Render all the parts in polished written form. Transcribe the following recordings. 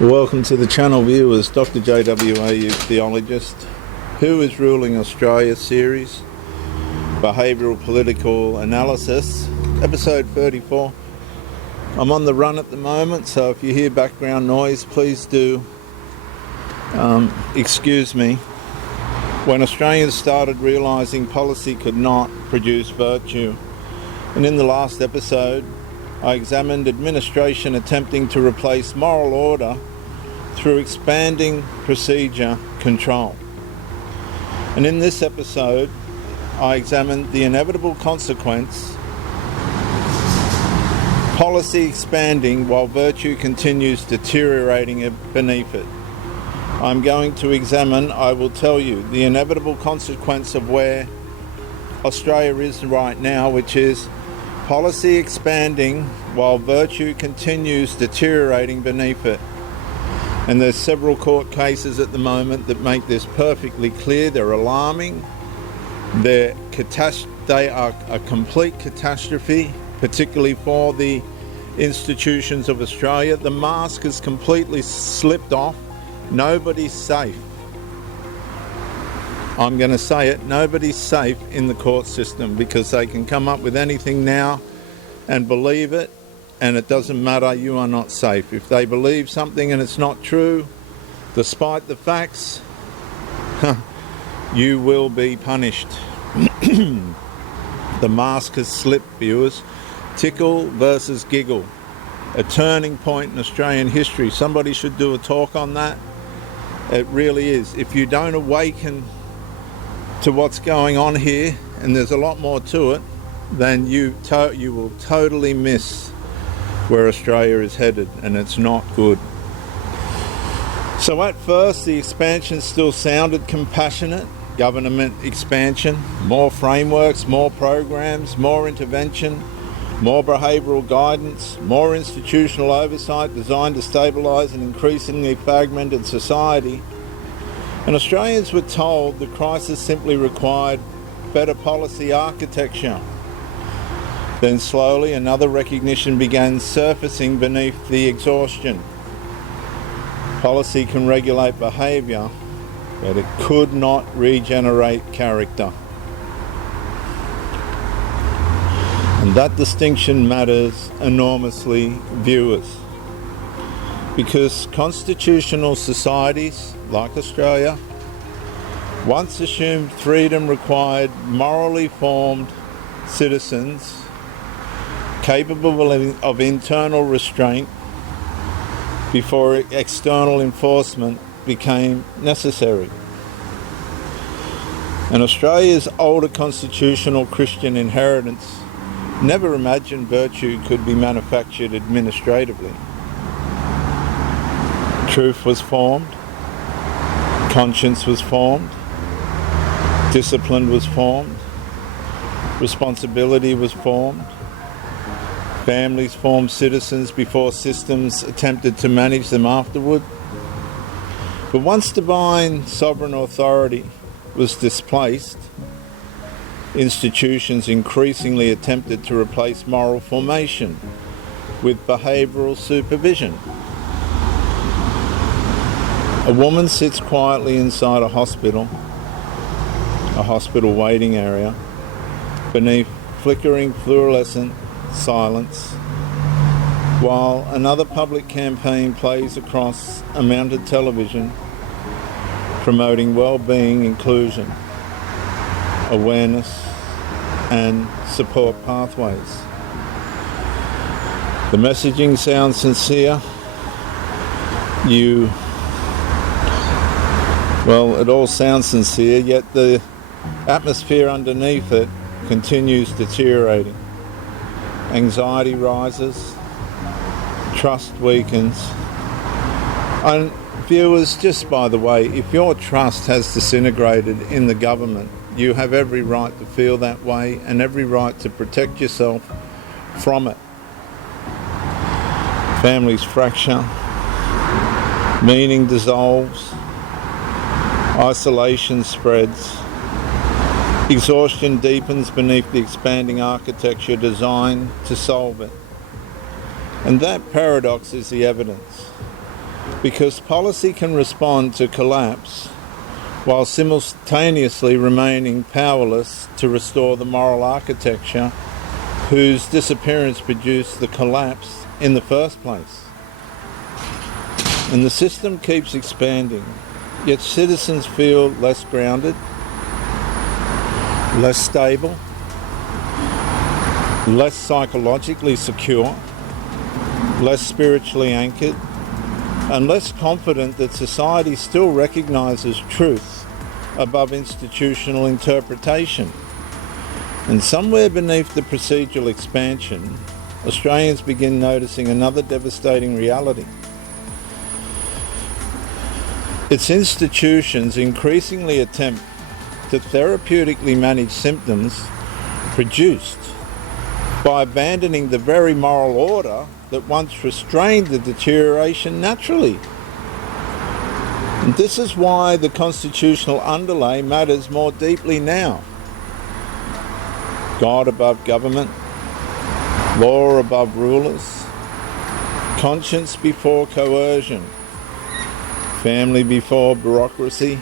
Welcome to the channel, viewers. Dr. JWA, theologist. Who is Ruling Australia series, behavioural-political analysis, episode 34. I'm on the run at the moment, so if you hear background noise, please do excuse me. When Australians started realising policy could not produce virtue, and in the last episode I examined administration attempting to replace moral order through expanding procedure control. And in this episode, I examined the inevitable consequence: policy expanding while virtue continues deteriorating beneath it. I'm going to examine, I will tell you, the inevitable consequence of where Australia is right now, which is policy expanding while virtue continues deteriorating beneath it. And there's several court cases at the moment that make this perfectly clear. They're alarming. They are a complete catastrophe, particularly for the institutions of Australia. The mask has completely slipped off. Nobody's safe. I'm going to say it, nobody's safe in the court system, because they can come up with anything now and believe it, and it doesn't matter, you are not safe. If they believe something and it's not true, despite the facts, you will be punished. The mask has slipped, viewers. Tickle versus giggle. A turning point in Australian history. Somebody should do a talk on that. It really is. If you don't awaken to what's going on here, and there's a lot more to it, then you will totally miss where Australia is headed, and it's not good. So at first the expansion still sounded compassionate. Government expansion, more frameworks, more programs, more intervention, more behavioural guidance, more institutional oversight designed to stabilise an increasingly fragmented society. And Australians were told the crisis simply required better policy architecture. Then slowly another recognition began surfacing beneath the exhaustion. Policy can regulate behaviour, but it could not regenerate character. And that distinction matters enormously, viewers, because constitutional societies like Australia once assumed freedom required morally formed citizens capable of internal restraint before external enforcement became necessary. And Australia's older constitutional Christian inheritance never imagined virtue could be manufactured administratively. Truth was formed, conscience was formed, discipline was formed, responsibility was formed, families formed citizens before systems attempted to manage them afterward. But once divine sovereign authority was displaced, institutions increasingly attempted to replace moral formation with behavioural supervision. A woman sits quietly inside a hospital waiting area, beneath flickering fluorescent silence, while another public campaign plays across a mounted television promoting well-being, inclusion, awareness and support pathways. The messaging sounds sincere. It all sounds sincere, yet the atmosphere underneath it continues deteriorating. Anxiety rises, trust weakens. And viewers, just by the way, if your trust has disintegrated in the government, you have every right to feel that way and every right to protect yourself from it. Families fracture, meaning dissolves, isolation spreads, exhaustion deepens beneath the expanding architecture designed to solve it. And that paradox is the evidence. Because policy can respond to collapse while simultaneously remaining powerless to restore the moral architecture whose disappearance produced the collapse in the first place. And the system keeps expanding, yet citizens feel less grounded, less stable, less psychologically secure, less spiritually anchored, and less confident that society still recognises truth above institutional interpretation. And somewhere beneath the procedural expansion, Australians begin noticing another devastating reality. Its institutions increasingly attempt to therapeutically manage symptoms produced by abandoning the very moral order that once restrained the deterioration naturally. And this is why the constitutional underlay matters more deeply now. God above government, law above rulers, conscience before coercion, family before bureaucracy,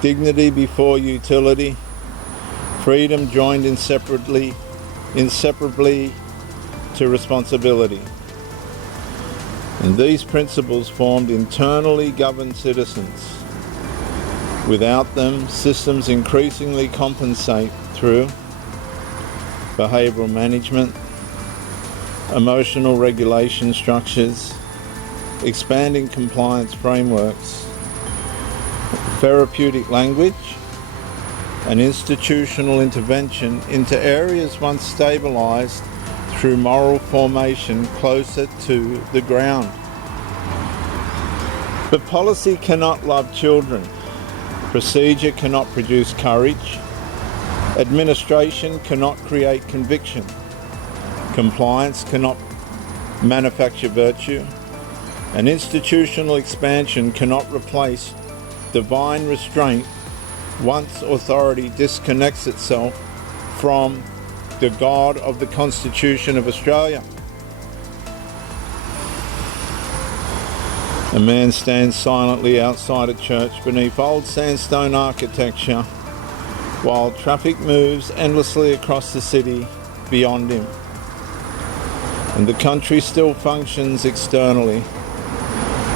dignity before utility, freedom joined inseparably to responsibility. And these principles formed internally governed citizens. Without them, systems increasingly compensate through behavioural management, emotional regulation structures, expanding compliance frameworks, therapeutic language, and institutional intervention into areas once stabilised through moral formation closer to the ground. But policy cannot love children. Procedure cannot produce courage. Administration cannot create conviction. Compliance cannot manufacture virtue. And institutional expansion cannot replace divine restraint once authority disconnects itself from the God of the Constitution of Australia. A man stands silently outside a church beneath old sandstone architecture while traffic moves endlessly across the city beyond him. And the country still functions externally.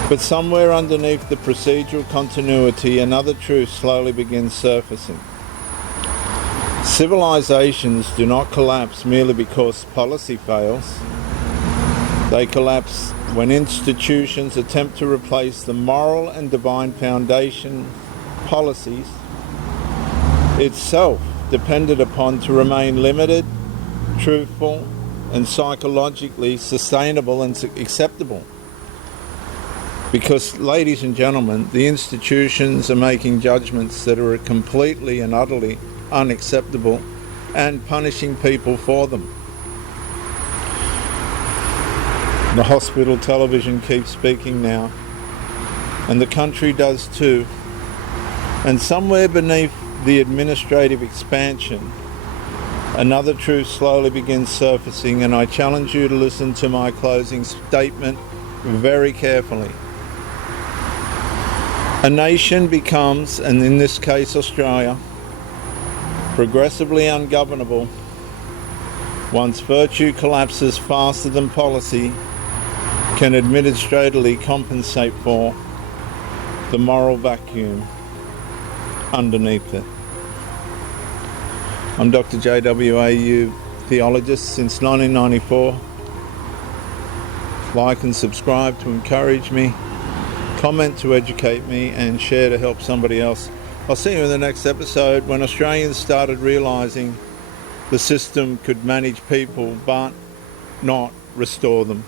But somewhere underneath the procedural continuity, another truth slowly begins surfacing. Civilizations do not collapse merely because policy fails. They collapse when institutions attempt to replace the moral and divine foundation policies itself depended upon to remain limited, truthful, and psychologically sustainable and acceptable. Because, ladies and gentlemen, the institutions are making judgments that are completely and utterly unacceptable and punishing people for them. The hospital television keeps speaking now, and the country does too. And somewhere beneath the administrative expansion, another truth slowly begins surfacing, and I challenge you to listen to my closing statement very carefully. A nation becomes, and in this case Australia, progressively ungovernable once virtue collapses faster than policy can administratively compensate for the moral vacuum underneath it. I'm Dr. JWAU, theologist since 1994. Like and subscribe to encourage me, comment to educate me, and share to help somebody else. I'll see you in the next episode when Australians started realising the system could manage people but not restore them.